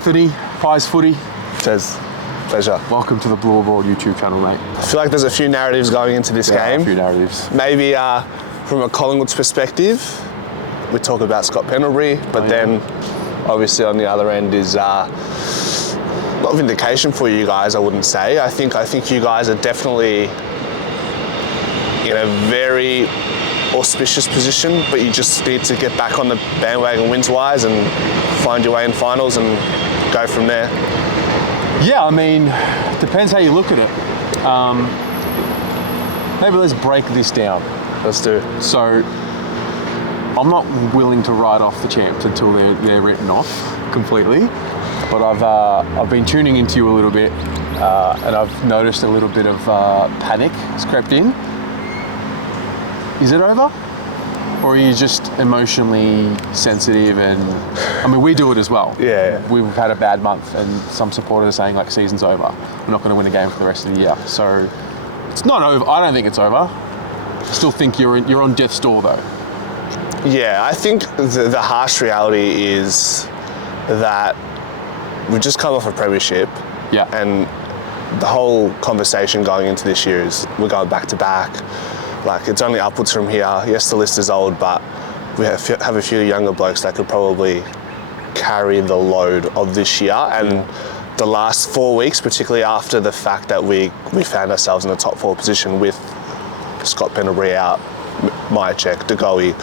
Anthony, Pies Footy. Says, pleasure. Welcome to the Blue Abroad YouTube channel, mate. I feel like there's a few narratives going into this game. A few narratives. Maybe from a Collingwood's perspective, we talk about Scott Pendlebury, but then obviously on the other end is not vindication for you guys, I wouldn't say. I think you guys are definitely in a very auspicious position, but you just need to get back on the bandwagon wins-wise and find your way in finals and go from there. Yeah, I mean, depends how you look at it. Maybe let's break this down. Let's do. So, I'm not willing to write off the champs until they're written off completely, but I've been tuning into you a little bit, and I've noticed a little bit of panic has crept in. Is it over? Or are you just emotionally sensitive? And I mean, we do it as well. Yeah. We've had a bad month, and some supporters are saying like, season's over. We're not going to win a game for the rest of the year. So it's not over. I don't think it's over. I still think you're on death's door though. Yeah, I think the harsh reality is that we've just come off a premiership. Yeah. And the whole conversation going into this year is we're going back to back. Like, it's only upwards from here. Yes, the list is old, but we have a few younger blokes that could probably carry the load of this year. And the last 4 weeks, particularly after the fact that we found ourselves in the top 4 position with Scott Pendlebury out, Myercheck, De Goey,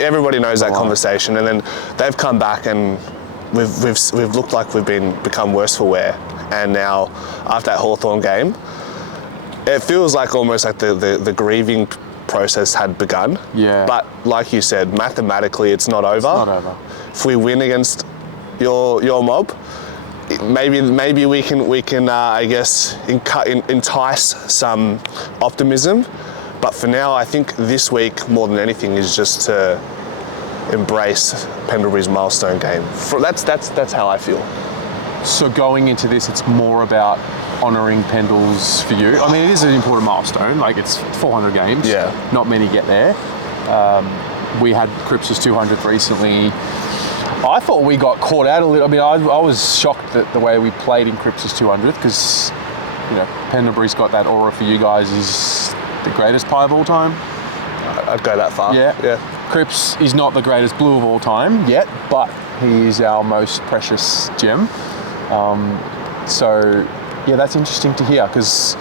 everybody knows that conversation. And then they've come back and we've looked like we've become worse for wear. And now, after that Hawthorn game, it feels like almost like the grieving process had begun. Yeah. But like you said, mathematically, it's not over. It's not over. If we win against your mob, maybe we can I guess entice some optimism. But for now, I think this week more than anything is just to embrace Pendlebury's milestone game. That's how I feel. So going into this, it's more about honouring Pendles for you. I mean, it is an important milestone. Like, it's 400 games. Yeah. Not many get there. We had Cripps' 200th recently. I thought we got caught out a little. I mean, I was shocked at the way we played in Cripps' 200th because, Pendlebury's got that aura for you guys as the greatest pie of all time. I'd go that far. Yeah. Cripps is not the greatest blue of all time yet, but he is our most precious gem. So, yeah, that's interesting to hear because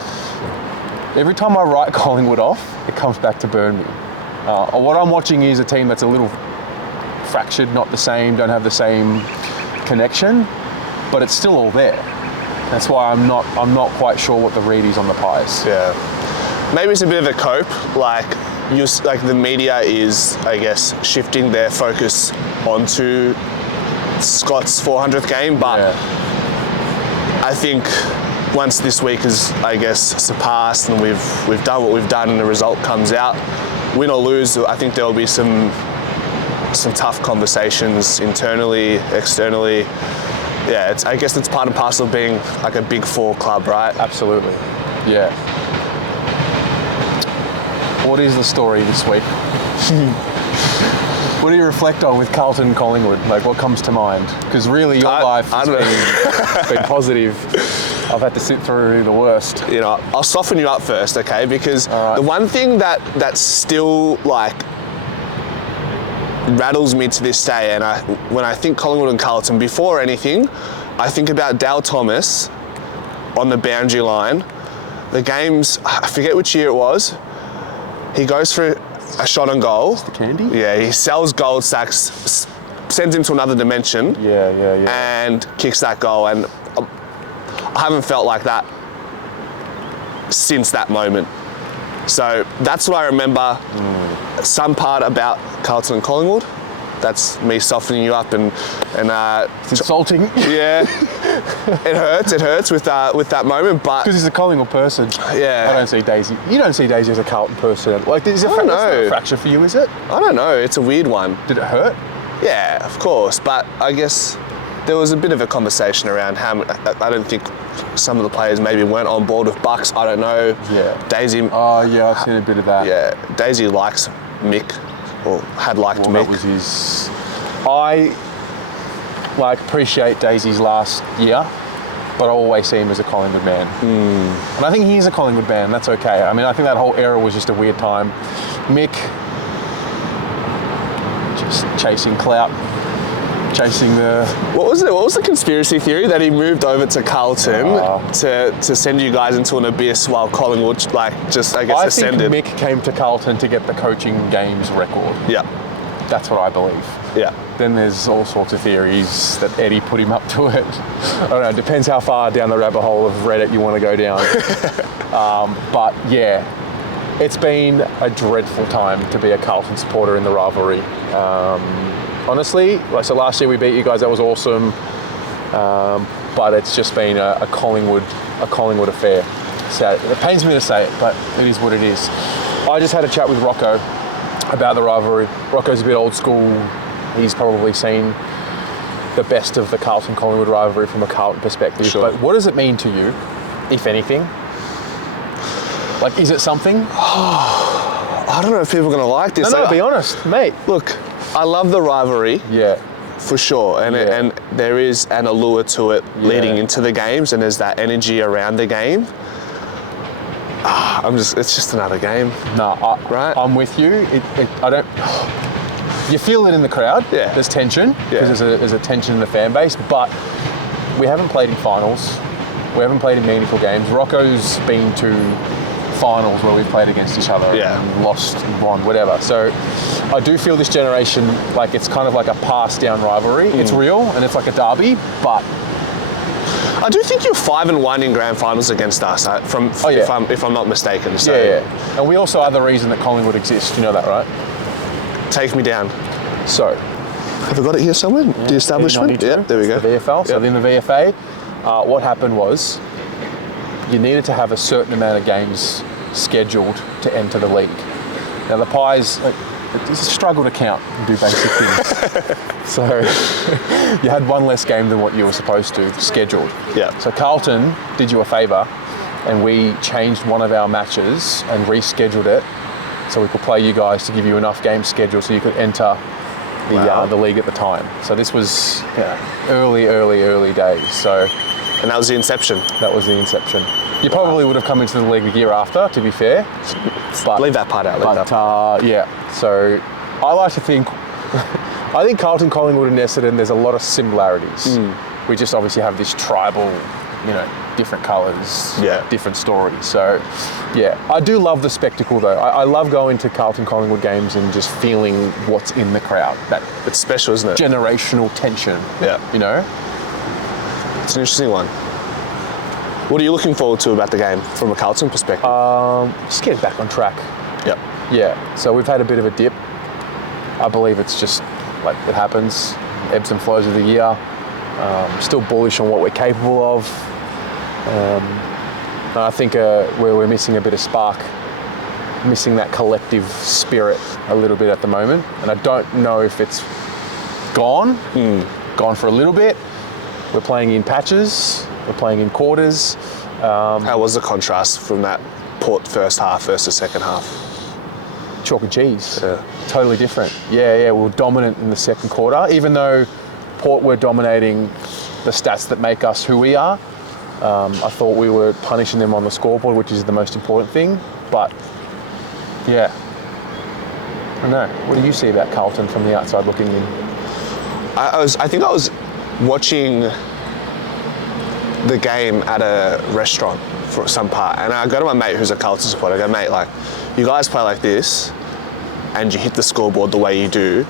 every time I write Collingwood off, it comes back to burn me. What I'm watching is a team that's a little fractured, not the same, don't have the same connection, but it's still all there. That's why I'm not quite sure what the read is on the Pies. Yeah, maybe it's a bit of a cope. Like the media is, I guess, shifting their focus onto Scott's 400th game, but I think once this week is, I guess, surpassed and we've done what we've done and the result comes out, win or lose, I think there will be some tough conversations internally, externally. Yeah, I guess it's part and parcel of being like a Big Four club, right? Absolutely. Yeah. What is the story this week? What do you reflect on with Carlton and Collingwood? Like, what comes to mind? Because really, your life has been positive. I've had to sit through the worst. I'll soften you up first, okay? Because the one thing that still rattles me to this day, and when I think Collingwood and Carlton, before anything, I think about Dale Thomas on the boundary line. The games, I forget which year it was. He goes for a shot on goal. The candy? Yeah, he sells gold sacks, sends him to another dimension. Yeah. And kicks that goal. And I haven't felt like that since that moment. So that's what I remember. Some part about Carlton and Collingwood. That's me softening you up and it's insulting. Yeah, it hurts with that moment, but because he's a Collingwood person. Yeah, I don't see Daisy. You don't see Daisy as a Carlton person. Like, is it a fracture for you? Is it? I don't know. It's a weird one. Did it hurt? Yeah, of course, but I guess there was a bit of a conversation around how I don't think some of the players maybe weren't on board with Bucks. I don't know. Yeah. Daisy. Oh yeah, I've seen a bit of that. Yeah, Daisy likes Mick, or had liked Mick. That was his. like appreciate Daisy's last year, but I always see him as a Collingwood man. And I think he is a Collingwood man, and that's okay. I mean, I think that whole era was just a weird time. Mick, just chasing clout, chasing the... What was the conspiracy theory that he moved over to Carlton to send you guys into an abyss while Collingwood, like, just, I guess, ascended? I think Mick came to Carlton to get the coaching games record. Yeah. That's what I believe. Yeah. Then there's all sorts of theories that Eddie put him up to it. I don't know, it depends how far down the rabbit hole of Reddit you want to go down. But yeah, it's been a dreadful time to be a Carlton supporter in the rivalry. Honestly, like, so last year we beat you guys, that was awesome. But it's just been a Collingwood affair. So it pains me to say it, but it is what it is. I just had a chat with Rocco about the rivalry. Rocco's a bit old school. He's probably seen the best of the Carlton-Collingwood rivalry from a Carlton perspective. Sure. But what does it mean to you, if anything? Like, is it something? I don't know if people are going to like this. No, be honest, mate. Look, I love the rivalry. Yeah. For sure, and there is an allure to it leading into the games, and there's that energy around the game. It's just another game. No, right? I'm with you. You feel it in the crowd. Yeah. There's tension because there's a tension in the fan base, but we haven't played in finals. We haven't played in meaningful games. Rocco's been to finals where we've played against each other and lost and won, whatever. So I do feel this generation, like, it's kind of like a passed down rivalry. It's real and it's like a derby, but I do think you're 5-1 in grand finals against us, if I'm not mistaken. So And we also are the reason that Collingwood exists. You know that, right? Take me down. So, have I got it here somewhere? The establishment? Yeah, there we go. The VFL. So in the VFA, what happened was you needed to have a certain amount of games scheduled to enter the league. Now the Pies, it's a struggle to count and do basic things. So you had one less game than what you were supposed to scheduled. Yeah. So Carlton did you a favour, and we changed one of our matches and rescheduled it so we could play you guys to give you enough games scheduled so you could enter the league at the time. So this was early days. So, and that was the inception. That was the inception. You probably would have come into the league the year after, to be fair. But leave that part out. So I like to think, I think Carlton, Collingwood and Essendon, there's a lot of similarities. We just obviously have this tribal, different colours, different stories. So, I do love the spectacle though. I love going to Carlton, Collingwood games and just feeling what's in the crowd. It's special, isn't it? Generational tension. Yeah. It's an interesting one. What are you looking forward to about the game from a Carlton perspective? Just get back on track. Yep. Yeah. So we've had a bit of a dip. I believe it's just like it happens, ebbs and flows of the year. Still bullish on what we're capable of. I think we're missing a bit of spark, missing that collective spirit a little bit at the moment. And I don't know if it's gone for a little bit. We're playing in patches, we're playing in quarters. How was the contrast from that Port first half versus second half? Chalk and cheese. Yeah. Totally different. We were dominant in the second quarter, even though Port were dominating the stats that make us who we are. I thought we were punishing them on the scoreboard, which is the most important thing. But, I don't know. What do you see about Carlton from the outside looking in? I think I was watching the game at a restaurant for some part, and I go to my mate who's a Carlton supporter. I go, mate, like, you guys play like this, and you hit the scoreboard the way you do.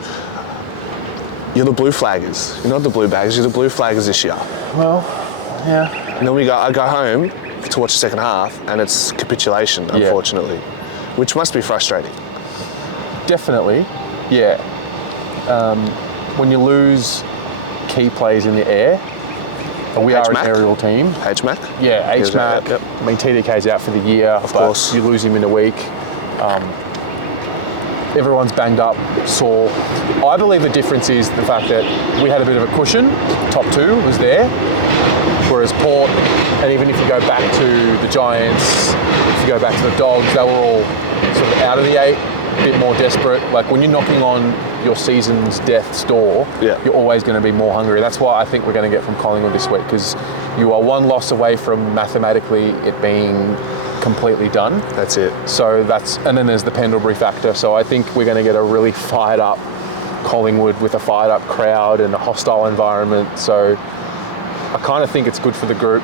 You're the blue flaggers. You're not the blue bags. You're the blue flaggers this year. Well, yeah. And then I go home to watch the second half, and it's capitulation, unfortunately, which must be frustrating. Definitely, yeah. When you lose key plays in the air, we are an aerial team. H-Mac? Yeah, H-Mac. Yep. I mean, TDK's out for the year. Of course. You lose him in a week. Everyone's banged up, sore. I believe the difference is the fact that we had a bit of a cushion. Top two was there. Whereas Port, and even if you go back to the Giants, if you go back to the Dogs, they were all sort of out of the eight, a bit more desperate. Like when you're knocking on your season's death's door, you're always going to be more hungry. That's what I think we're going to get from Collingwood this week, because you are one loss away from mathematically it being completely done. That's it. So and then there's the Pendlebury factor. So I think we're going to get a really fired up Collingwood with a fired up crowd and a hostile environment. So I kind of think it's good for the group.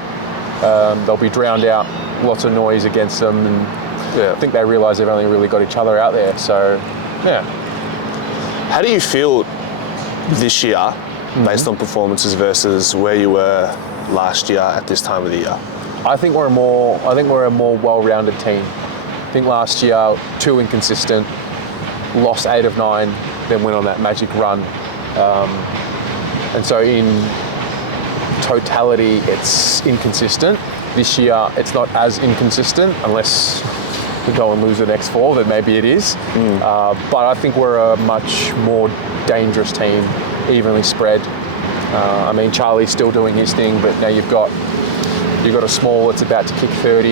They'll be drowned out, lots of noise against them, and I think they realise they've only really got each other out there. So, yeah. How do you feel this year, based on performances versus where you were last year at this time of the year? I think we're a more well-rounded team. I think last year, too inconsistent, lost 8 of 9, then went on that magic run. And so in totality, it's inconsistent. This year, it's not as inconsistent, unless we go and lose the next 4, then maybe it is. But I think we're a much more dangerous team, evenly spread. I mean, Charlie's still doing his thing, but now you've got a Small that's about to kick 30.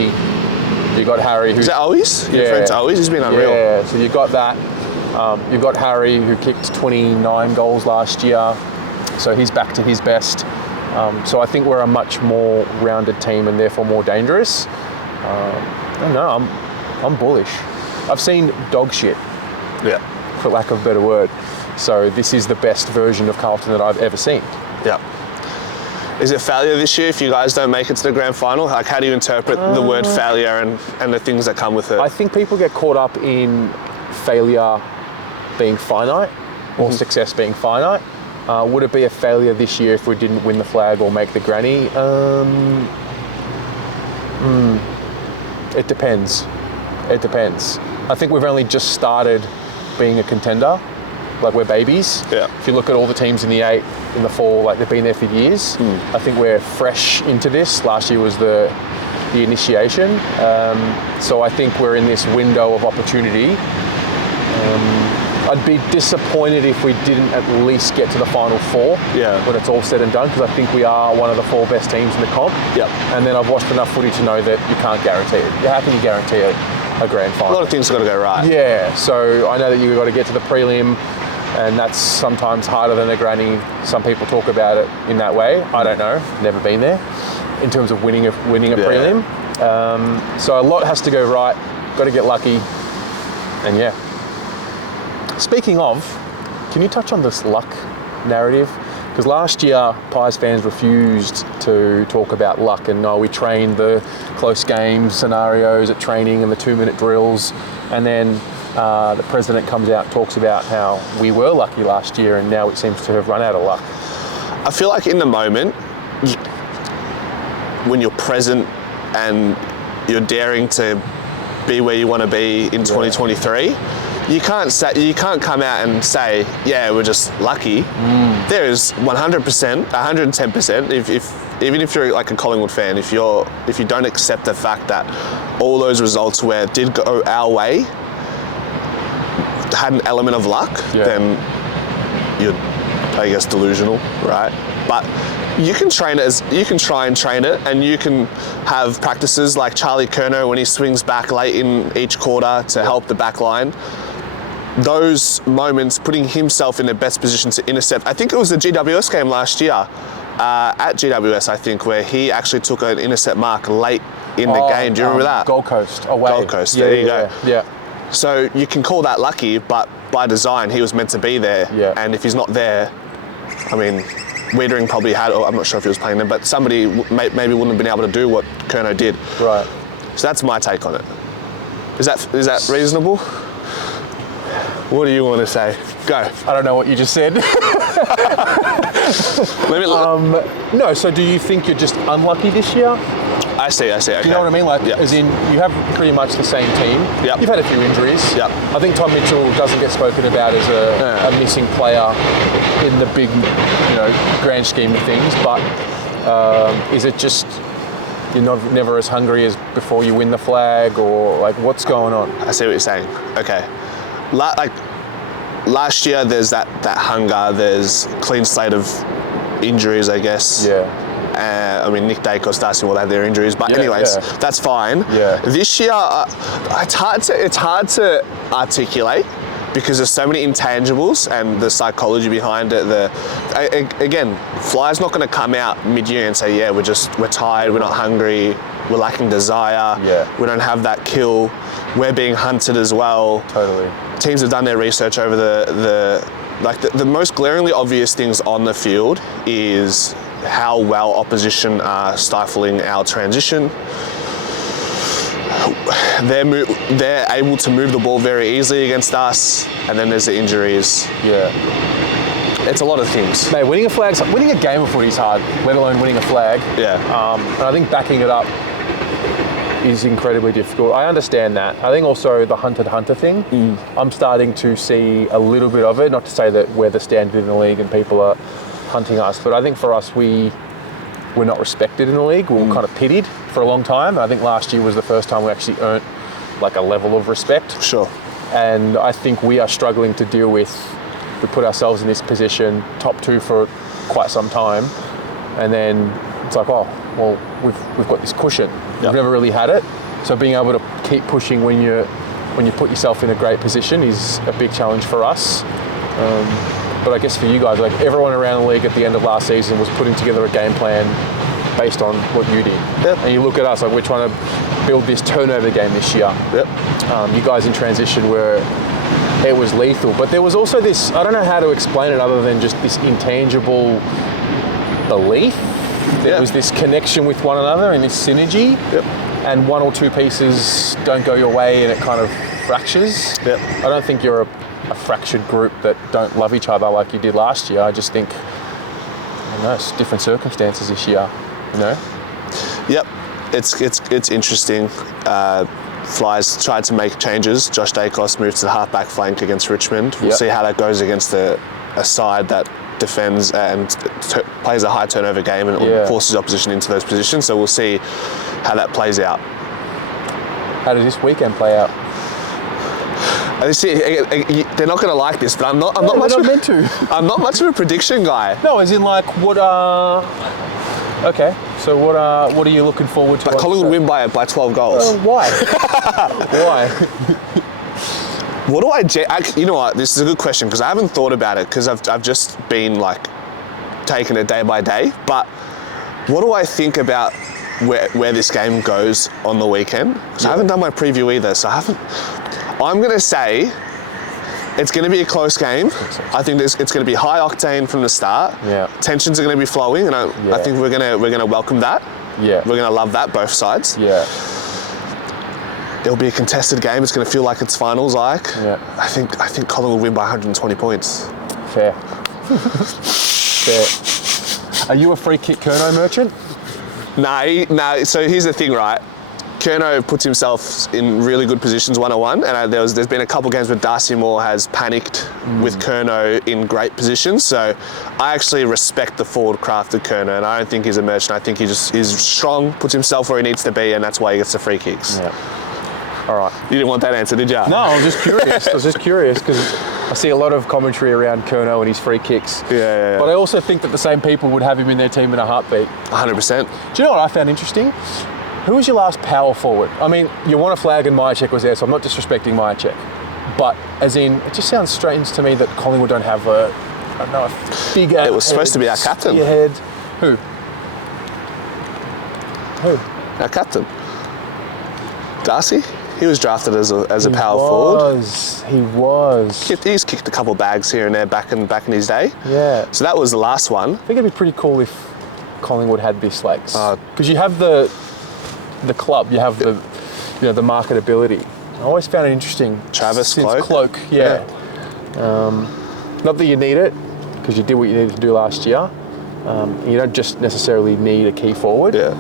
You've got Harry. Is that Owies? Your friend's Owies? He's been unreal. Yeah, so you've got that. You've got Harry, who kicked 29 goals last year, so he's back to his best. So I think we're a much more rounded team and therefore more dangerous. I don't know, I'm bullish. I've seen dog shit, for lack of a better word. So this is the best version of Carlton that I've ever seen. Yeah. Is it failure this year if you guys don't make it to the grand final? Like, how do you interpret the word failure and the things that come with it? I think people get caught up in failure being finite or success being finite. Would it be a failure this year if we didn't win the flag or make the granny? It depends. It depends. I think we've only just started being a contender. Like, we're babies. Yeah. If you look at all the teams in the 8, in the 4, like, they've been there for years. I think we're fresh into this. Last year was the initiation. So I think we're in this window of opportunity. I'd be disappointed if we didn't at least get to the final 4 when it's all said and done, because I think we are one of the 4 best teams in the comp. And then I've watched enough footy to know that you can't guarantee it. How can you guarantee a grand final? A lot of things got to go right. Yeah, so I know that you've got to get to the prelim, and that's sometimes harder than a granny. Some people talk about it in that way. I don't know, never been there, in terms of winning a prelim. So a lot has to go right, got to get lucky, and Speaking of, can you touch on this luck narrative? Because last year, Pies fans refused to talk about luck, and we trained the close game scenarios at training and the 2-minute drills, and then the president comes out and talks about how we were lucky last year, and now it seems to have run out of luck. I feel like in the moment, when you're present and you're daring to be where you want to be in 2023, you can't come out and say, we're just lucky. There is 100%, 110%. Even if you're like a Collingwood fan, if you don't accept the fact that all those results where it did go our way had an element of luck, then you're, I guess, delusional, right? But you can try and train it, and you can have practices like Charlie Curnow when he swings back late in each quarter to help the back line. Those moments, putting himself in the best position to intercept. I think it was the GWS game last year, at GWS, I think, where he actually took an intercept mark late in the game. Do you remember that? Gold Coast, away. Gold Coast, there you go. Yeah. So you can call that lucky, but by design, he was meant to be there. Yeah. And if he's not there, I mean, Wiedering probably had, or I'm not sure if he was playing them, but somebody maybe wouldn't have been able to do what Curnow did. Right. So that's my take on it. Is that reasonable? What do you want to say? Go. I don't know what you just said. No, so do you think you're just unlucky this year? I see, okay. Do you know what I mean? Like, as in, you have pretty much the same team. Yep. You've had a few injuries. Yep. I think Tom Mitchell doesn't get spoken about as a missing player in the big, grand scheme of things, but is it just you're never as hungry as before you win the flag, or like what's going on? I see what you're saying. Okay. Last year, there's that hunger, there's clean slate of injuries, I guess. Yeah. I mean, Nick Dacos, Darcy will have their injuries, but that's fine. Yeah. This year, it's hard to articulate, because there's so many intangibles and the psychology behind it. Again, Fly's not going to come out mid-year and say, yeah, we're tired, we're not hungry, we're lacking desire, we don't have that kill, we're being hunted as well. Totally. Teams have done their research over the most glaringly obvious things on the field is how well opposition are stifling our transition. They're able to move the ball very easily against us, and then there's the injuries. Yeah. It's a lot of things. Mate, winning a game of footy is hard, let alone winning a flag. Yeah. And I think backing it up is incredibly difficult. I understand that. I think also the hunter thing, I'm starting to see a little bit of it, not to say that we're the standard in the league and people are hunting us, but I think for us, we're not respected in the league. We were kind of pitied for a long time. I think last year was the first time we actually earned like a level of respect. Sure. And I think we are struggling to deal with, we put ourselves in this position, top 2 for quite some time, and then it's like, oh, well, we've got this cushion. We've never really had it. So being able to keep pushing when you put yourself in a great position is a big challenge for us. But I guess for you guys, like everyone around the league at the end of last season was putting together a game plan based on what you did. Yep. And you look at us, like we're trying to build this turnover game this year. Yep. You guys in transition it was lethal. But there was also this, I don't know how to explain it other than just this intangible belief. There was this connection with one another and this synergy. Yep. And 1 or 2 pieces don't go your way and it kind of fractures. Yep. I don't think you're a fractured group that don't love each other like you did last year. I just think, I don't know, it's different circumstances this year, you know? Yep, it's interesting. Fly's tried to make changes. Josh Dacos moved to the half-back flank against Richmond. We'll see how that goes against a side that defends and plays a high turnover game and forces opposition into those positions. So we'll see how that plays out. How does this weekend play out? They're not going to like this, but I'm not much of a prediction guy. No, as in like what? Okay, so what are you looking forward to? But Collingwood win by 12 goals. Why? Why? What do I? You know what? This is a good question because I haven't thought about it because I've just been like taking it day by day. But what do I think about where this game goes on the weekend? Because I haven't done my preview either, so I haven't. I'm going to say it's going to be a close game. I think it's going to be high octane from the start. Yeah. Tensions are going to be flowing, and I think we're going to welcome that. Yeah. We're going to love that, both sides. Yeah. It'll be a contested game. It's going to feel like it's finals like. Yeah. I think Collingwood will win by 120 points. Fair. Fair. Are you a free kick Kerno merchant? No. So here's the thing, right? Kerno puts himself in really good positions one-on-one, and there's been a couple games where Darcy Moore has panicked with Kerno in great positions. So I actually respect the forward craft of Kerno, and I don't think he's a merchant. I think he just is strong, puts himself where he needs to be, and that's why he gets the free kicks. Yeah. All right. You didn't want that answer, did you? No, I was just curious. Because I see a lot of commentary around Kerno and his free kicks. Yeah. But I also think that the same people would have him in their team in a heartbeat. 100%. Do you know what I found interesting? Who was your last power forward? I mean, you want a flag and Myercheck was there, so I'm not disrespecting Myercheck. But as in, it just sounds strange to me that Collingwood don't have a big... It was supposed to be our captain. Who? Our captain. Darcy? He was drafted as a power forward. He was. He's kicked a couple bags here and there back in his day. Yeah. So that was the last one. I think it'd be pretty cool if Collingwood had this, like, because you have the club, you have the marketability. I always found it interesting. Travis Cloak, yeah. Not that you need it, because you did what you needed to do last year. You don't just necessarily need a key forward. Yeah.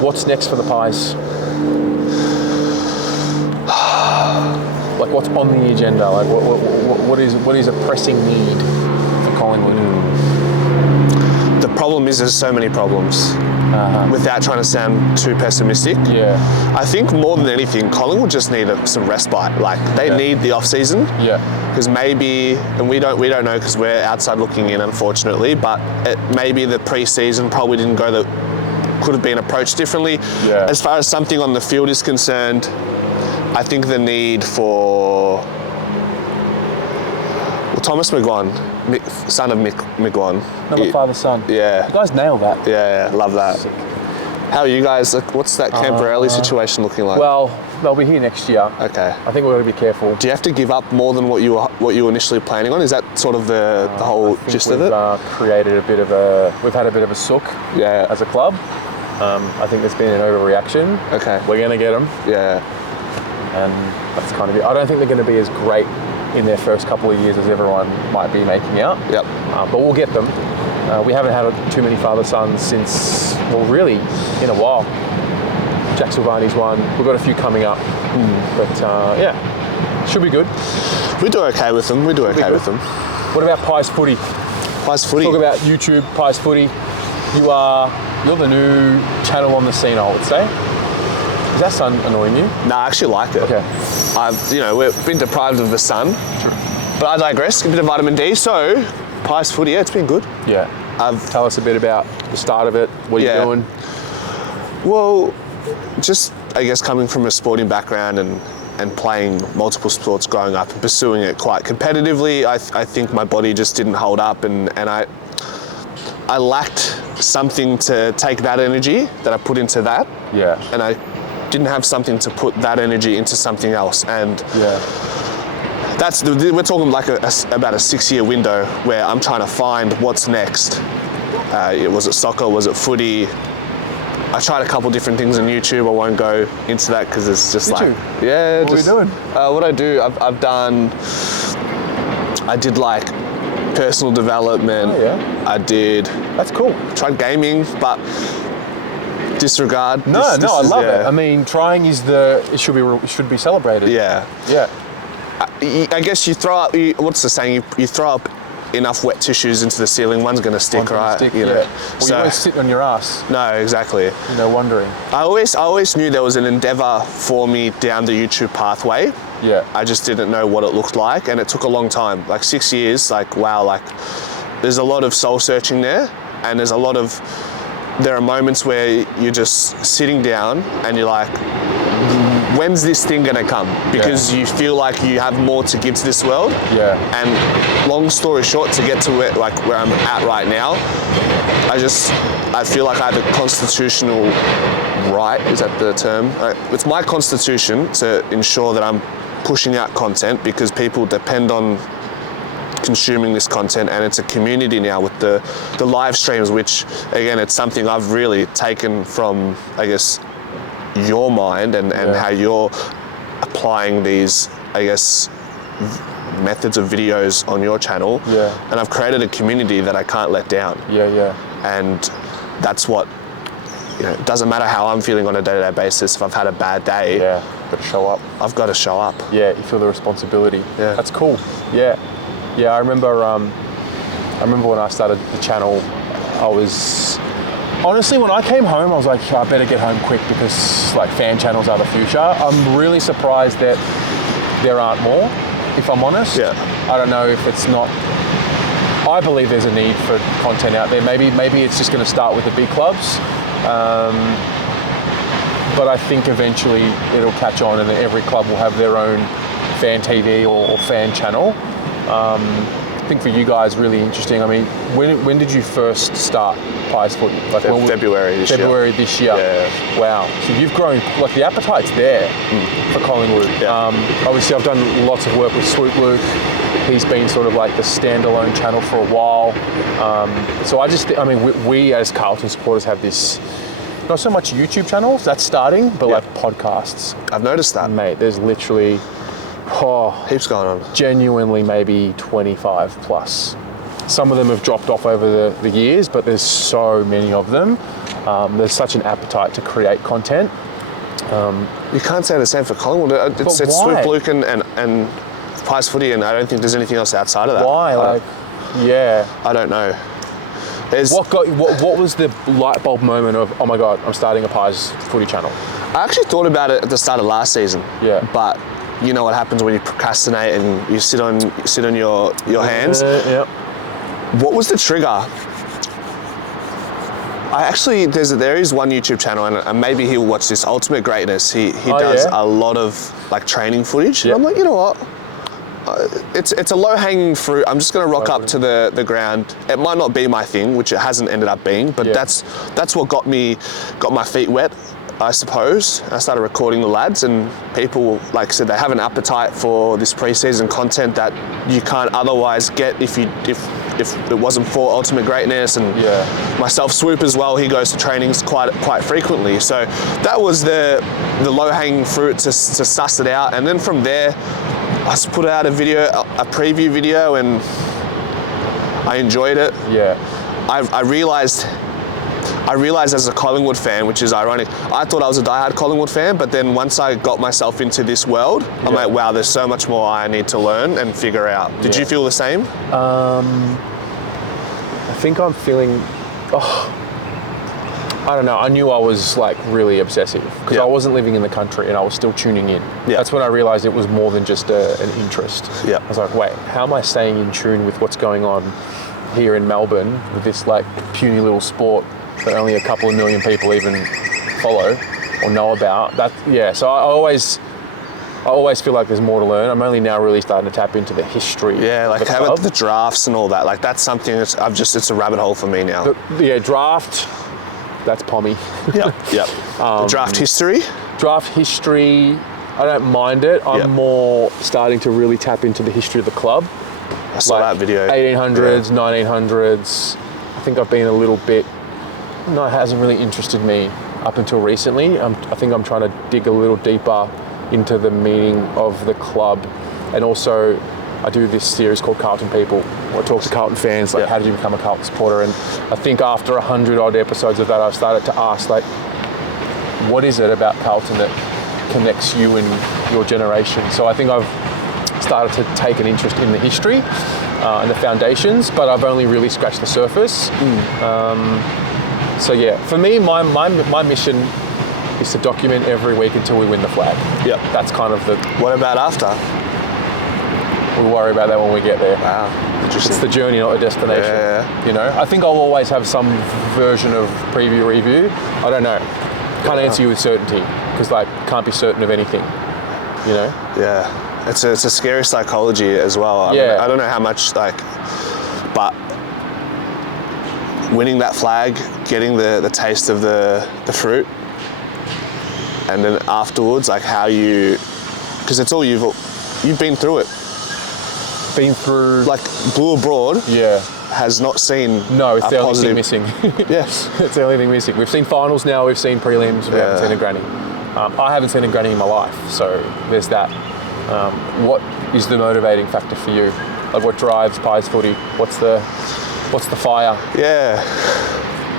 What's next for the Pies? Like, what's on the agenda? Like, what is a pressing need for Collingwood? The problem is there's so many problems. Without trying to sound too pessimistic. Yeah. I think more than anything, Collingwood just need some respite. Like they need the off season. Yeah. Because maybe, and we don't know because we're outside looking in, unfortunately. But maybe the pre-season probably didn't go could have been approached differently. Yeah. As far as something on the field is concerned, I think the need for Thomas McGuan, son of McGuan. Another father-son. Yeah. You guys nailed that. Yeah, love that. Sick. How are you guys? Like, what's that Camperelli situation looking like? Well, they'll be here next year. Okay. I think we've got to be careful. Do you have to give up more than what you were initially planning on? Is that sort of the whole gist of it? Created we've had a bit of a sook as a club. I think there's been an overreaction. Okay. We're going to get them. Yeah. And that's kind of it. I don't think they're going to be as great in their first couple of years as everyone might be making out. Yep. But we'll get them. We haven't had too many father-sons since, well, really, in a while. Jack Silvani's one. We've got a few coming up. But, should be good. We do okay with them. What about Pies Footy? Pies Footy. Talk about YouTube, Pies Footy. You're the new channel on the scene, I would say. Is that sun annoying you? No, I actually like it. Okay. We've been deprived of the sun. True. But I digress. A bit of vitamin D. So, Pies Footy, it's been good. Yeah. Tell us a bit about the start of it. What are you doing? Well, just, I guess, coming from a sporting background and playing multiple sports growing up and pursuing it quite competitively, I think my body just didn't hold up and I lacked something to take that energy that I put into that. Yeah. And I didn't have something to put that energy into something else. And we're talking like about a 6-year window where I'm trying to find what's next. Was it soccer? Was it footy? I tried a couple different things on YouTube. I won't go into that because it's just What yeah. What are you doing? What I do, I did like personal development. Oh, yeah. That's cool. Tried gaming, but disregard. No, I love it. I mean, trying it should be celebrated. Yeah. Yeah. I guess you throw up. What's the saying? You throw up enough wet tissues into the ceiling, one's going to stick, right? You know. Well, you always sit on your ass. No, exactly. Wondering. I always knew there was an endeavour for me down the YouTube pathway. Yeah. I just didn't know what it looked like, and it took a long time. Like 6 years. Like wow. Like there's a lot of soul searching there, and there are moments where you're just sitting down and you're like, when's this thing gonna come? Because you feel like you have more to give to this world. Yeah. And long story short, to get to where I'm at right now, I feel like I have a constitutional right, is that the term? It's my constitution to ensure that I'm pushing out content because people depend on consuming this content, and it's a community now with the live streams, which again, it's something I've really taken from, I guess, your mind and how you're applying these, I guess, methods of videos on your channel. Yeah. And I've created a community that I can't let down. Yeah. And that's what, it doesn't matter how I'm feeling on a day-to-day basis. If I've had a bad day, got to show up. I've got to show up. Yeah, you feel the responsibility. Yeah. That's cool. Yeah. I remember when I started the channel, honestly, when I came home, I was like, I better get home quick because like fan channels are the future. I'm really surprised that there aren't more, if I'm honest. Yeah. I don't know if it's not. I believe there's a need for content out there. Maybe it's just going to start with the big clubs. But I think eventually it'll catch on and then every club will have their own fan TV or fan channel. I think for you guys, really interesting. I mean, when did you first start Pies Footy? Like February this year. Yeah. Wow. So you've grown, like the appetite's there for Collingwood. Yeah. Obviously, I've done lots of work with Swoop Luke. He's been sort of like the standalone channel for a while. So we as Carlton supporters have this, not so much YouTube channels, that's starting, but like podcasts. I've noticed that. Mate, there's literally, heaps going on. Genuinely maybe 25 plus. Some of them have dropped off over the years, but there's so many of them. There's such an appetite to create content. You can't say the same for Collingwood. It's Swoop Luke and Pies Footy, and I don't think there's anything else outside of that. Why? I don't know. What was the light bulb moment of, oh my God, I'm starting a Pies Footy channel? I actually thought about it at the start of last season. Yeah. But you know what happens when you procrastinate and you sit on your hands. Yep. What was the trigger? There is one YouTube channel, and maybe he'll watch this. Ultimate Greatness. He does a lot of like training footage. Yep. And I'm like, you know what? it's a low-hanging fruit. I'm just going to rock up to the ground. It might not be my thing, which it hasn't ended up being, but that's what got my feet wet, I suppose. I started recording the lads, and people, like I said, they have an appetite for this pre-season content that you can't otherwise get if it wasn't for Ultimate Greatness, and myself, Swoop, as well. He goes to trainings quite frequently. So that was the low-hanging fruit to suss it out, and then from there, I just put out a preview video, and I enjoyed it. Yeah. I realized as a Collingwood fan, which is ironic, I thought I was a diehard Collingwood fan, but then once I got myself into this world, I'm like, wow, there's so much more I need to learn and figure out. Did you feel the same? I think I'm feeling, I don't know, I knew I was like really obsessive because I wasn't living in the country and I was still tuning in. That's when I realized it was more than just an interest. I was like, wait, how am I staying in tune with what's going on here in Melbourne with this like puny little sport that only a couple of million people even follow or know about? So I always feel like there's more to learn. I'm only now really starting to tap into the history. Like how about the drafts and all that? Like that's something it's a rabbit hole for me now. Draft, that's Pommy. The draft history? Draft history, I don't mind it. I'm more starting to really tap into the history of the club. I saw that video. 1800s, 1900s. I think I've been a little bit, no, it hasn't really interested me up until recently. I think I'm trying to dig a little deeper into the meaning of the club. And also, I do this series called Carlton People, where I talk to Carlton fans, like how did you become a Carlton supporter? And I think after 100 odd episodes of that, I've started to ask, like, what is it about Carlton that connects you and your generation? So I think I've started to take an interest in the history and the foundations, but I've only really scratched the surface. So yeah, for me, my mission is to document every week until we win the flag. That's kind of the... What about after? We'll worry about that when we get there. Wow, interesting. It's the journey, not the destination. You know, I think I'll always have some version of preview review. I don't know. Can't answer you with certainty because like can't be certain of anything. You know. It's a scary psychology as well. I don't know how much but winning that flag, getting the taste of the fruit, and then afterwards, like how because it's all you've been through it. Been through like Blue Abroad. Has not seen. No, it's the only thing missing. Yes, it's the only thing missing. We've seen finals now. We've seen prelims. We haven't seen a granny. I haven't seen a granny in my life, so there's that. What is the motivating factor for you? Like what drives Pies Footy? What's the fire?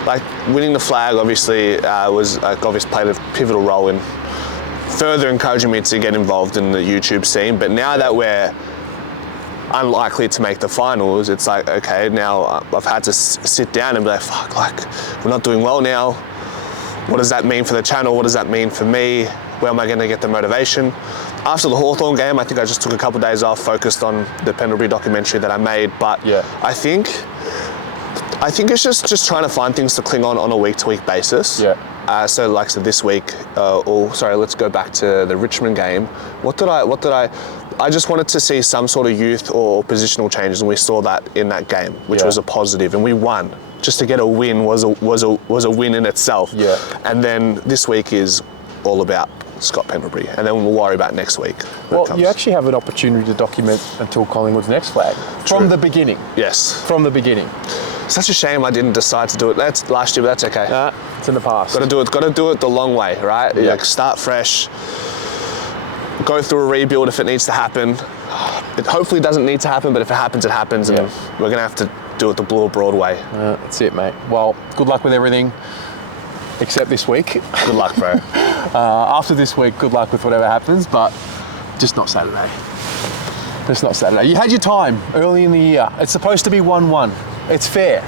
Like winning the flag obviously played a pivotal role in further encouraging me to get involved in the YouTube scene. But now that we're unlikely to make the finals, it's like, okay, now I've had to sit down and be like, fuck, like we're not doing well now. What does that mean for the channel? What does that mean for me? Where am I going to get the motivation? After the Hawthorn game, I think I just took a couple of days off, focused on the Pendlebury documentary that I made. But I think it's just trying to find things to cling on a week-to-week basis. So like I said, this week, let's go back to the Richmond game. I just wanted to see some sort of youth or positional changes, and we saw that in that game, which was a positive, and we won. Just to get a win was a win in itself. And then this week is all about Scott Pendlebury, and then we'll worry about next week. Well, you actually have an opportunity to document until Collingwood's next flag. From the beginning. Yes. From the beginning. Such a shame I didn't decide to do it last year, but that's okay. It's in the past. Got to do it the long way, right? Like start fresh, go through a rebuild if it needs to happen. It hopefully doesn't need to happen, but if it happens, it happens, and we're gonna have to do it the Blue Abroad way. That's it, mate. Well, good luck with everything, except this week. Good luck, bro. After this week, good luck with whatever happens, but just not Saturday. Just not Saturday. You had your time early in the year. It's supposed to be 1-1. It's fair.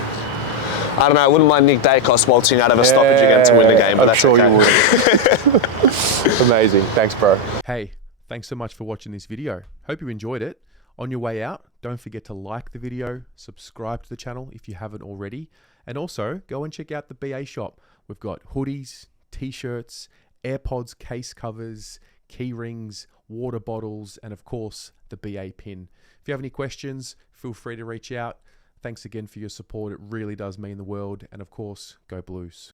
I don't know, I wouldn't mind Nick Dacos waltzing out of a stoppage again to win the game, but I'm sure you would. Amazing. Thanks, bro. Hey, thanks so much for watching this video. Hope you enjoyed it. On your way out, don't forget to like the video, subscribe to the channel if you haven't already, and also go and check out the BA shop. We've got hoodies, t-shirts, AirPods case covers, key rings, water bottles, and of course the BA pin. If you have any questions, feel free to reach out. Thanks again for your support. It really does mean the world. And of course, go Blues.